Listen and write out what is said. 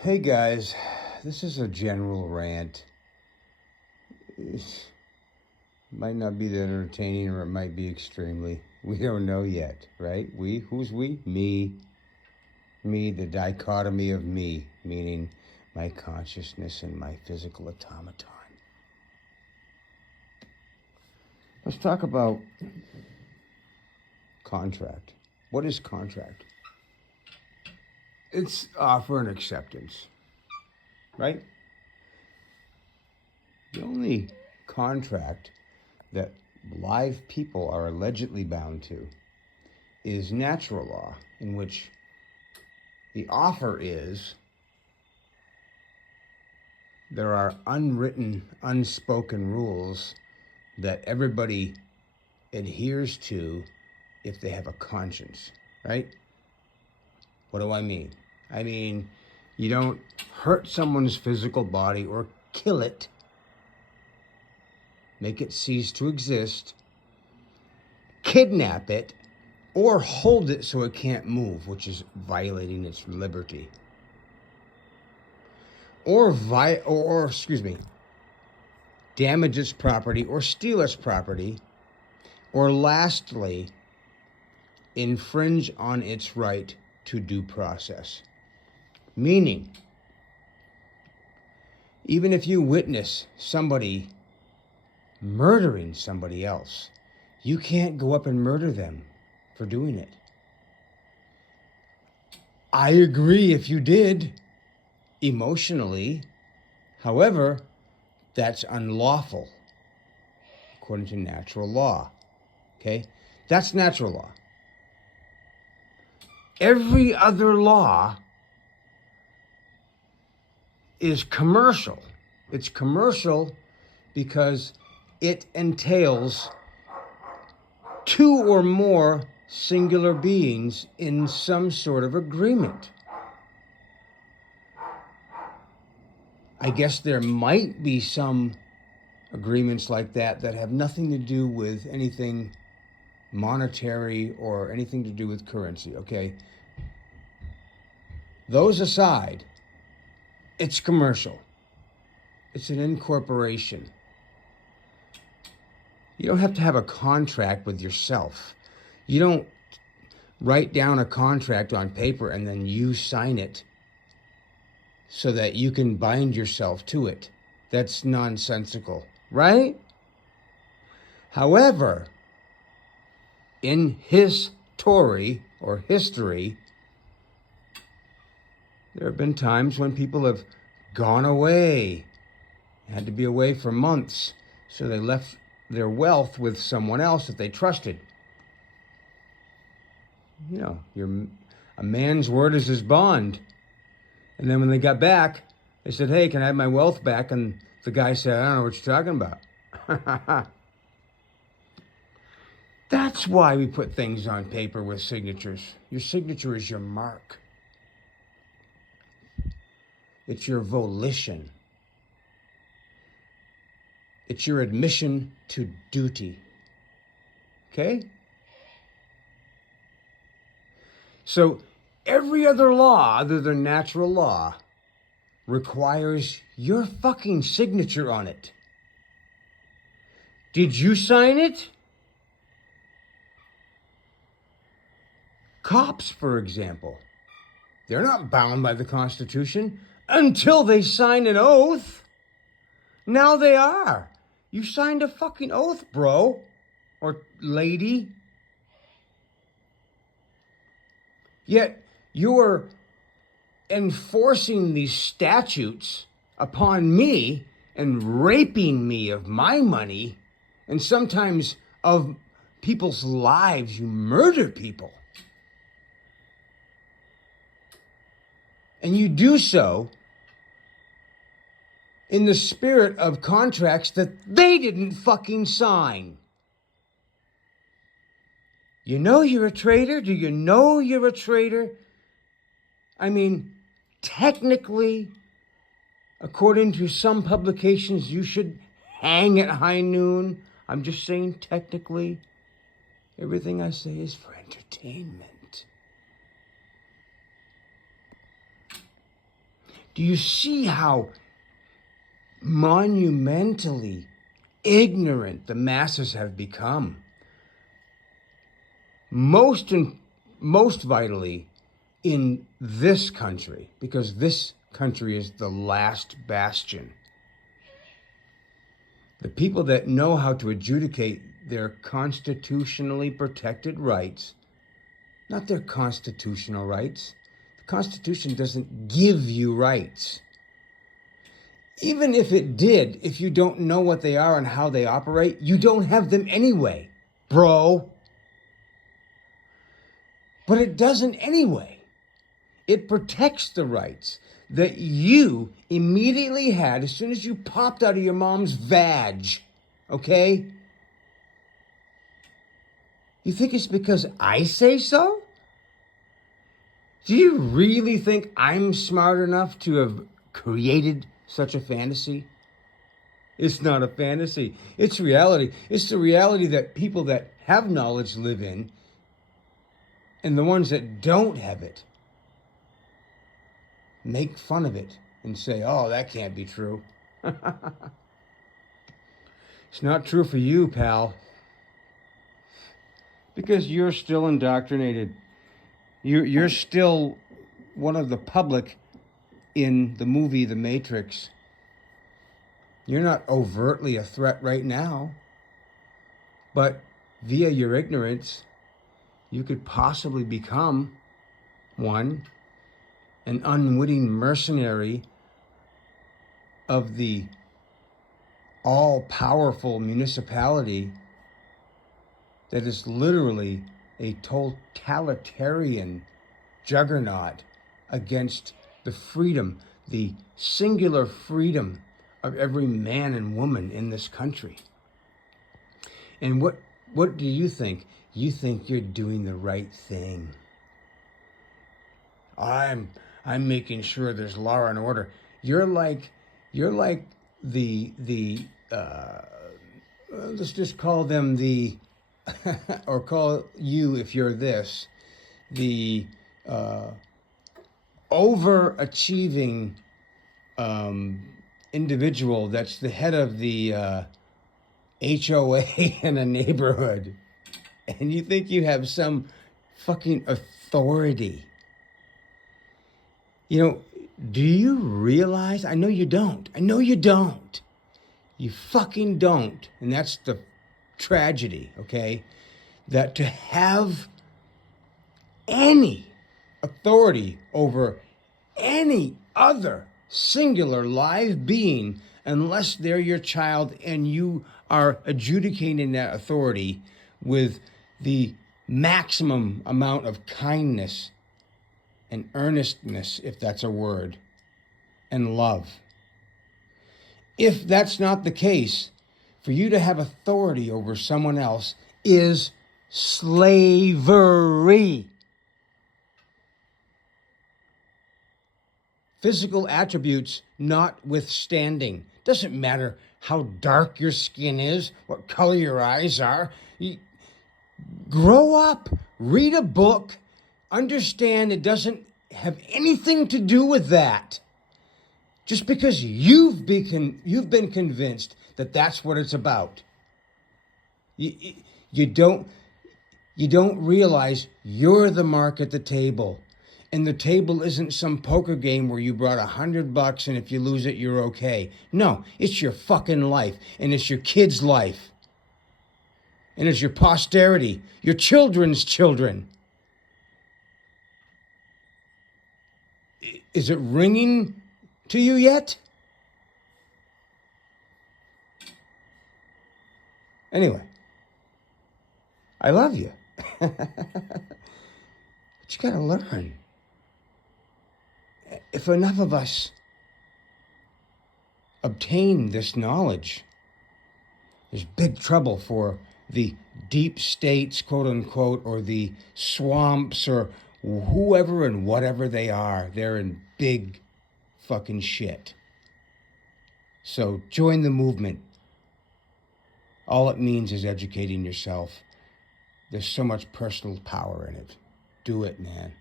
Hey guys, this is a general rant. It might not be that entertaining or it might be extremely. We don't know yet, right? We? Who's we? Me. Me, the dichotomy of me, meaning my consciousness and my physical automaton. Let's talk about contract. What is contract? It's offer and acceptance, right? The only contract that live people are allegedly bound to is natural law, in which the offer is there are unwritten, unspoken rules that everybody adheres to if they have a conscience, right? What do I mean? I mean, you don't hurt someone's physical body or kill it, make it cease to exist, kidnap it, or hold it so it can't move, which is violating its liberty. Or damage its property or steal its property, or lastly, infringe on its right to due process. Meaning, even if you witness somebody murdering somebody else, you can't go up and murder them for doing it. I agree if you did, emotionally. However, that's unlawful according to natural law. Okay? That's natural law. Every other law is commercial. It's commercial because it entails two or more singular beings in some sort of agreement. I guess there might be some agreements like that that have nothing to do with anything monetary or anything to do with currency, okay? Those aside, it's commercial. It's an incorporation. You don't have to have a contract with yourself. You don't write down a contract on paper and then you sign it so that you can bind yourself to it. That's nonsensical, right? However, in history, there have been times when people have gone away, had to be away for months, so they left their wealth with someone else that they trusted. You know, a man's word is his bond. And then when they got back, they said, hey, can I have my wealth back? And the guy said, I don't know what you're talking about. That's why we put things on paper with signatures. Your signature is your mark. It's your volition. It's your admission to duty. Okay? So every other law other than natural law requires your fucking signature on it. Did you sign it? Cops, for example, they're not bound by the Constitution until they sign an oath. Now they are. You signed a fucking oath, bro. Or lady. Yet you're enforcing these statutes upon me and raping me of my money and sometimes of people's lives. You murder people. And you do so in the spirit of contracts that they didn't fucking sign. You know you're a traitor? Do you know you're a traitor? I mean, technically, according to some publications, you should hang at high noon. I'm just saying technically. Everything I say is for entertainment. Do you see how monumentally ignorant the masses have become? Most vitally in this country, because this country is the last bastion. The people that know how to adjudicate their constitutionally protected rights, not their constitutional rights. The Constitution doesn't give you rights. Even if it did, if you don't know what they are and how they operate, you don't have them anyway, bro. But it doesn't anyway. It protects the rights that you immediately had as soon as you popped out of your mom's vag, okay? You think it's because I say so? Do you really think I'm smart enough to have created such a fantasy? It's not a fantasy. It's reality. It's the reality that people that have knowledge live in, and the ones that don't have it make fun of it and say, oh, that can't be true. It's not true for you, pal. Because you're still indoctrinated. You're still one of the public in the movie The Matrix. You're not overtly a threat right now. But via your ignorance, you could possibly become one, an unwitting mercenary of the all-powerful municipality that is literally a totalitarian juggernaut against the freedom, the singular freedom of every man and woman in this country. And what do you think? You think you're doing the right thing. I'm making sure there's law and order. You're like the let's just call them the or call you, if you're this, the overachieving individual that's the head of the HOA in a neighborhood, and you think you have some fucking authority. You know, do you realize? I know you don't. I know you don't. You fucking don't. And that's the tragedy, okay? That to have any authority over any other singular live being, unless they're your child and you are adjudicating that authority with the maximum amount of kindness and earnestness, if that's a word, and love. If that's not the case, for you to have authority over someone else is slavery. Physical attributes notwithstanding. Doesn't matter how dark your skin is, what color your eyes are. Grow up, read a book, understand it doesn't have anything to do with that. Just because you've been convinced that that's what it's about. You don't realize you're the mark at the table. And the table isn't some poker game where you brought $100 and if you lose it, you're okay. No, it's your fucking life, and it's your kid's life. And it's your posterity, your children's children. Is it ringing to you yet? Anyway, I love you. But you gotta learn. If enough of us obtain this knowledge, there's big trouble for the deep states, quote unquote, or the swamps, or whoever and whatever they are. They're in big fucking shit. So join the movement. All it means is educating yourself. There's so much personal power in it. Do it, man.